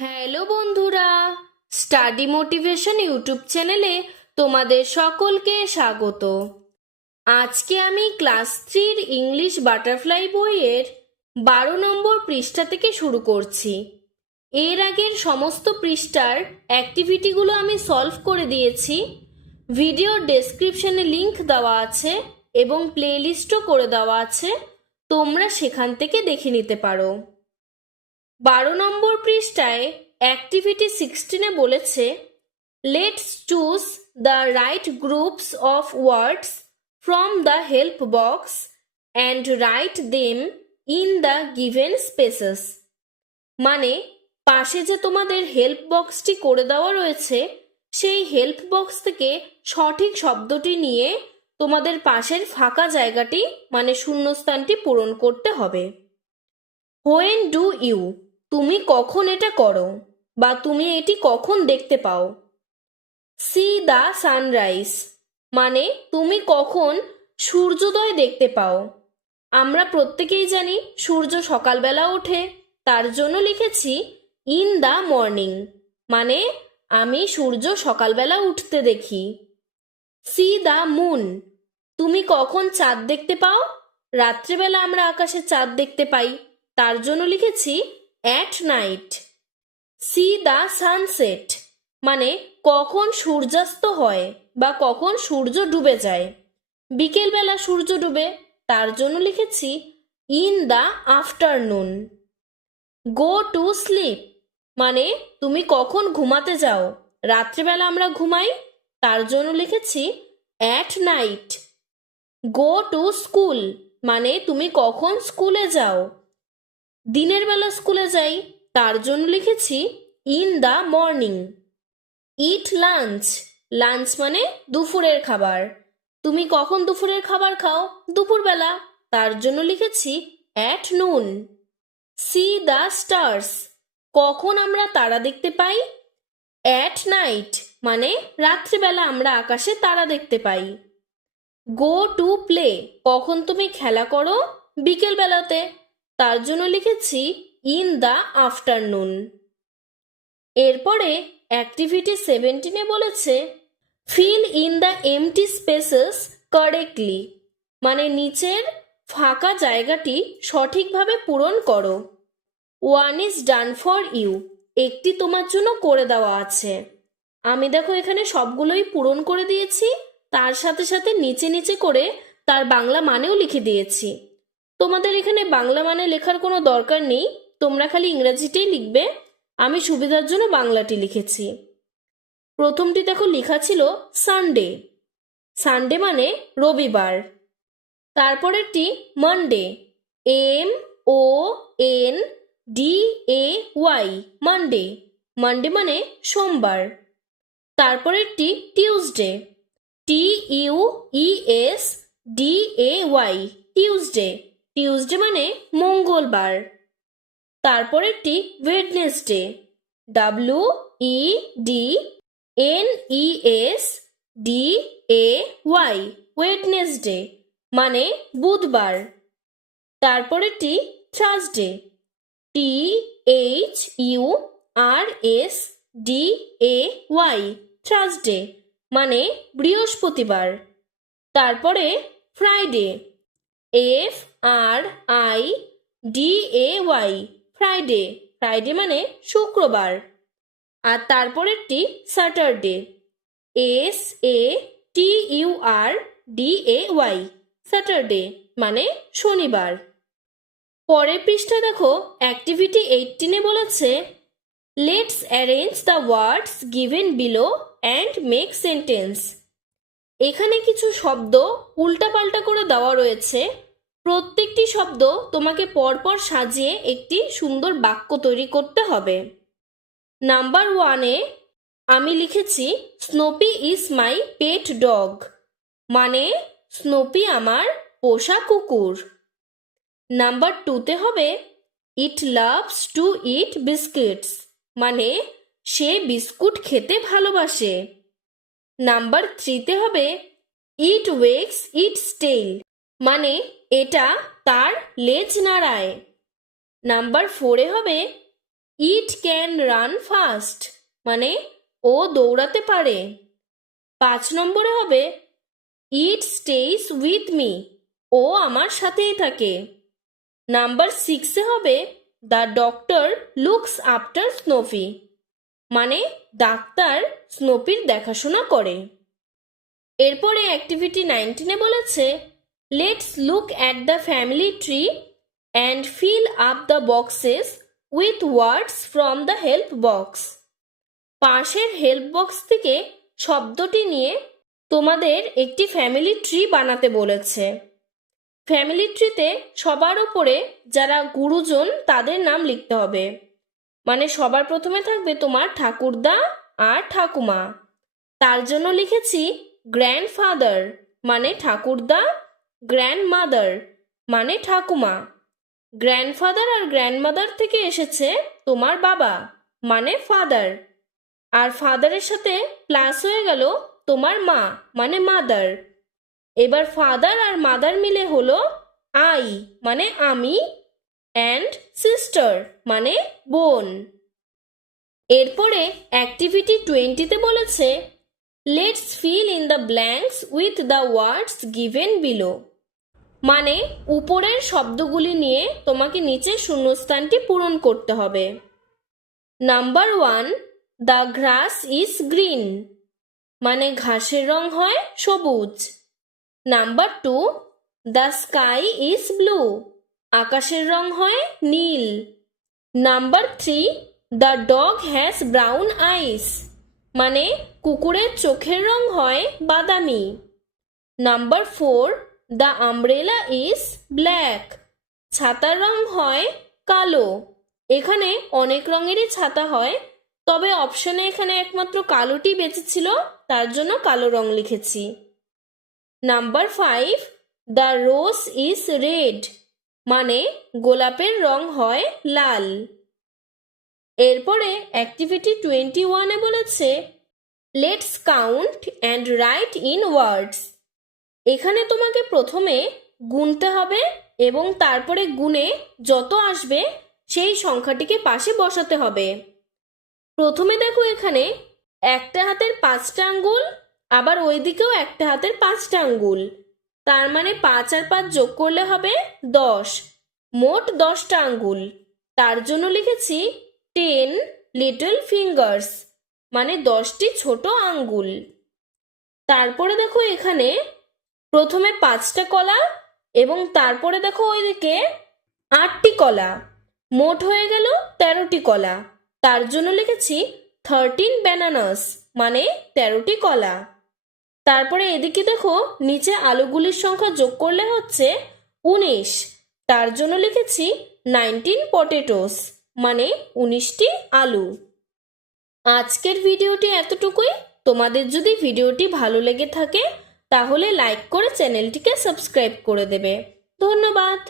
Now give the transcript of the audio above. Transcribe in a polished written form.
Hello বন্ধুরা, study motivation YouTube চ্যানেলে তোমাদের সকলকে স্বাগত। আজকে আমি ক্লাস 3 ইংলিশ বাটারফ্লাই বইয়ের 12 নম্বর পৃষ্ঠা থেকে শুরু করছি। এর আগের সমস্ত পৃষ্ঠার অ্যাক্টিভিটিগুলো আমি সলভ করে দিয়েছি। ভিডিওর ডেসক্রিপশনে লিংক দেওয়া আছে এবং প্লেলিস্টও করে দেওয়া আছে, তোমরা সেখান থেকে দেখে নিতে পারো। 12 নম্বর পৃষ্ঠায় অ্যাক্টিভিটি 16-এ বলেছে, let's choose the right groups of words from the help box and write them in the given spaces. মানে পাশে যে তোমাদের হেল্প বক্সটি করে দেওয়া রয়েছে, সেই হেল্প বক্স থেকে সঠিক শব্দটি নিয়ে তোমাদের পাশের ফাঁকা জায়গাটি মানে শূন্যস্থানটি পূরণ করতে হবে। হোয়েন ডু ইউ, তুমি কখন এটা করো বা তুমি এটি কখন দেখতে পাও। সি দ্য সানরাইজ, মানে তুমি কখন সূর্যোদয় দেখতে পাও। আমরা প্রত্যেকেই জানি সূর্য সকালবেলা ওঠে, তার জন্য লিখেছি ইন দ্য মর্নিং, মানে আমি সূর্য সকালবেলা উঠতে দেখি। সি দ্য মুন, তুমি কখন চাঁদ দেখতে পাও। রাত্রিবেলা আমরা আকাশে চাঁদ দেখতে পাই, তার জন্য লিখেছি at night. C the sunset, মানে কখন সূর্যাস্ত হয় বা কখন সূর্য ডুবে যায়। বিকেলবেলা সূর্য ডুবে, তার জন্য লিখেছি in the afternoon. Go to sleep, মানে তুমি কখন ঘুমাতে যাও। রাত্রিবেলা আমরা ঘুমাই, তার জন্য লিখেছি at night. Go to school, মানে তুমি কখন স্কুলে যাও। দিনের বেলা স্কুলে যাই, তার জন্য লিখেছি in the morning. It lunch, lunch মানে দুপুরের খাবার। তুমি কখন দুপুরের খাবার খাও। দুপুরবেলা, তার জন্য লিখেছি at noon. C the stars, কখন আমরা তারা দেখতে পাই। অ্যাট নাইট, মানে রাত্রিবেলা আমরা আকাশে তারা দেখতে পাই। গো টু প্লে, কখন তুমি খেলা করো। বিকেলবেলাতে, তার জন্য লিখেছি ইন দ্য আফটারনুন। এরপরে অ্যাক্টিভিটি 17-এ বলেছে, fill in the empty spaces correctly, মানে নিচের ফাঁকা জায়গাটি সঠিকভাবে পূরণ করো। One is done for you, একটি তোমার জন্য করে দেওয়া আছে। আমি দেখো এখানে সবগুলোই পূরণ করে দিয়েছি, তার সাথে সাথে নিচে নিচে করে তার বাংলা মানেও লিখে দিয়েছি। তোমাদের এখানে বাংলা মানে লেখার কোনো দরকার নেই, তোমরা খালি ইংরেজিতেই লিখবে। আমি সুবিধার জন্য বাংলাটি লিখেছি। প্রথমটি দেখো লেখা ছিল সানডে, সানডে মানে রবিবার। তারপরেরটি মানডে, MONDAY, মানডে, মানডে মানে সোমবার। তারপরেরটি টিউসডে, TUESDAY, টিউসডে, টিউসডে মানে মঙ্গলবার। তারপরেরটি ওয়েডনেসডে, WEDNESDAY, ওয়েডনেসডে মানে বুধবার। তারপরেরটি থার্সডে, THURSDAY, থার্সডে মানে বৃহস্পতিবার। তারপরে ফ্রাইডে, FRIDAY, ফ্রাইডে, ফ্রাইডে মানে শুক্রবার। আর তারপরেরটি স্যাটারডে, SATURDAY, স্যাটারডে মানে শনিবার। পরের পৃষ্ঠা দেখো, অ্যাক্টিভিটি 18-এ বলেছে, let's arrange the words given below and make sentence. এখানে কিছু শব্দ উল্টাপাল্টা করে দেওয়া রয়েছে। প্রত্যেকটি শব্দ তোমাকে পরপর সাজিয়ে একটি সুন্দর বাক্য তৈরি করতে হবে। নাম্বার 1-এ আমি লিখেছি Snoopy is my pet dog, মানে স্নোপি আমার পোষা কুকুর। নাম্বার 2-তে হবে it loves to eat biscuits, মানে সে বিস্কুট খেতে ভালোবাসে। নাম্বার 3-তে হবে ইট ওয়েক্স ইটস টেইল, মানে এটা তার লেজ নাড়ায়। নাম্বার 4-এ হবে ইট ক্যান রান ফাস্ট মানে ও দৌড়াতে পারে। 5 নম্বরে হবে ইট স্টেইজ উইথ মি ও আমার সাথেই থাকে। নাম্বার 6-এ হবে দ্য ডক্টর লুকস আফটার স্নোফি মানে ডাক্তার স্নোপির দেখাশোনা করে। এরপরে অ্যাক্টিভিটি 19-এ বলেছে let's look at the family tree and fill up the boxes with words from the help box. পাশের হেল্প বক্স থেকে শব্দটি নিয়ে তোমাদের একটি ফ্যামিলি ট্রি বানাতে বলেছে। ফ্যামিলি ট্রিতে সবার উপরে যারা গুরুজন তাদের নাম লিখতে হবে। মানে সবার প্রথমে থাকবে তোমার ঠাকুরদা আর ঠাকুমা, তার জন্য লিখেছি গ্র্যান্ডফাদার মানে ঠাকুরদা, গ্র্যান্ডমাদার মানে ঠাকুমা। গ্র্যান্ডফাদার আর গ্র্যান্ডমাদার থেকে এসেছে তোমার বাবা মানে ফাদার, আর ফাদারের সাথে প্লাস হয়ে গেল তোমার মা মানে মাদার। এবার ফাদার আর মাদার মিলে হলো আই মানে আমি, অ্যান্ড সিস্টার মানে বোন। এরপরে অ্যাক্টিভিটি 20-তে বলেছে let's feel in the blanks with the words given below মানে উপরের শব্দগুলি নিয়ে তোমাকে নিচে শূন্যস্থানটি পূরণ করতে হবে। Number 1 the grass is green মানে ঘাসের রং হয় সবুজ। Number 2 the sky is blue আকাশের রং হয় নীল। Number 3 the dog has brown eyes মানে কুকুরের চোখের রং হয় বাদামি। Number 4 the umbrella is black ছাতার রং হয় কালো। এখানে অনেক রঙেরই ছাতা হয়, তবে অপশনে এখানে একমাত্র কালোটি বেঁচে ছিল, তার জন্য কালো রং লিখেছি। Number 5 the rose is red মানে গোলাপের রং হয় লাল। এরপরে অ্যাক্টিভিটি 21-এ বলেছে let's count and right in words. এখানে তোমাকে প্রথমে গুনতে হবে এবং তারপরে গুনে যত আসবে সেই সংখ্যাটিকে পাশে বসাতে হবে। প্রথমে দেখো এখানে একটা হাতের 5টা আঙ্গুল, আবার ওইদিকেও একটা হাতের 5টা আঙ্গুল, তার মানে 5 আর 5 যোগ করলে হবে 10, মোট 10টা আঙ্গুল। তার জন্য লিখেছি 10 লিটল ফিঙ্গার্স মানে 10টি ছোট আঙ্গুল। তারপরে দেখো এখানে প্রথমে 5টা কলা এবং তারপরে দেখো ওইদিকে 8টি কলা, মোট হয়ে গেল 13টি কলা। তার জন্য লিখেছি 13 ব্যানানাস মানে 13টি কলা। তারপরে এদিকে দেখো নিচে আলুগুলির সংখ্যা যোগ করলে হচ্ছে 19, তার জন্য লিখেছি 19 পটেটোস মানে 19টি আলু। আজকের ভিডিওটি এতটুকুই। তোমাদের যদি ভিডিওটি ভালো লেগে থাকে তাহলে লাইক করে চ্যানেলটিকে সাবস্ক্রাইব করে দেবে। ধন্যবাদ।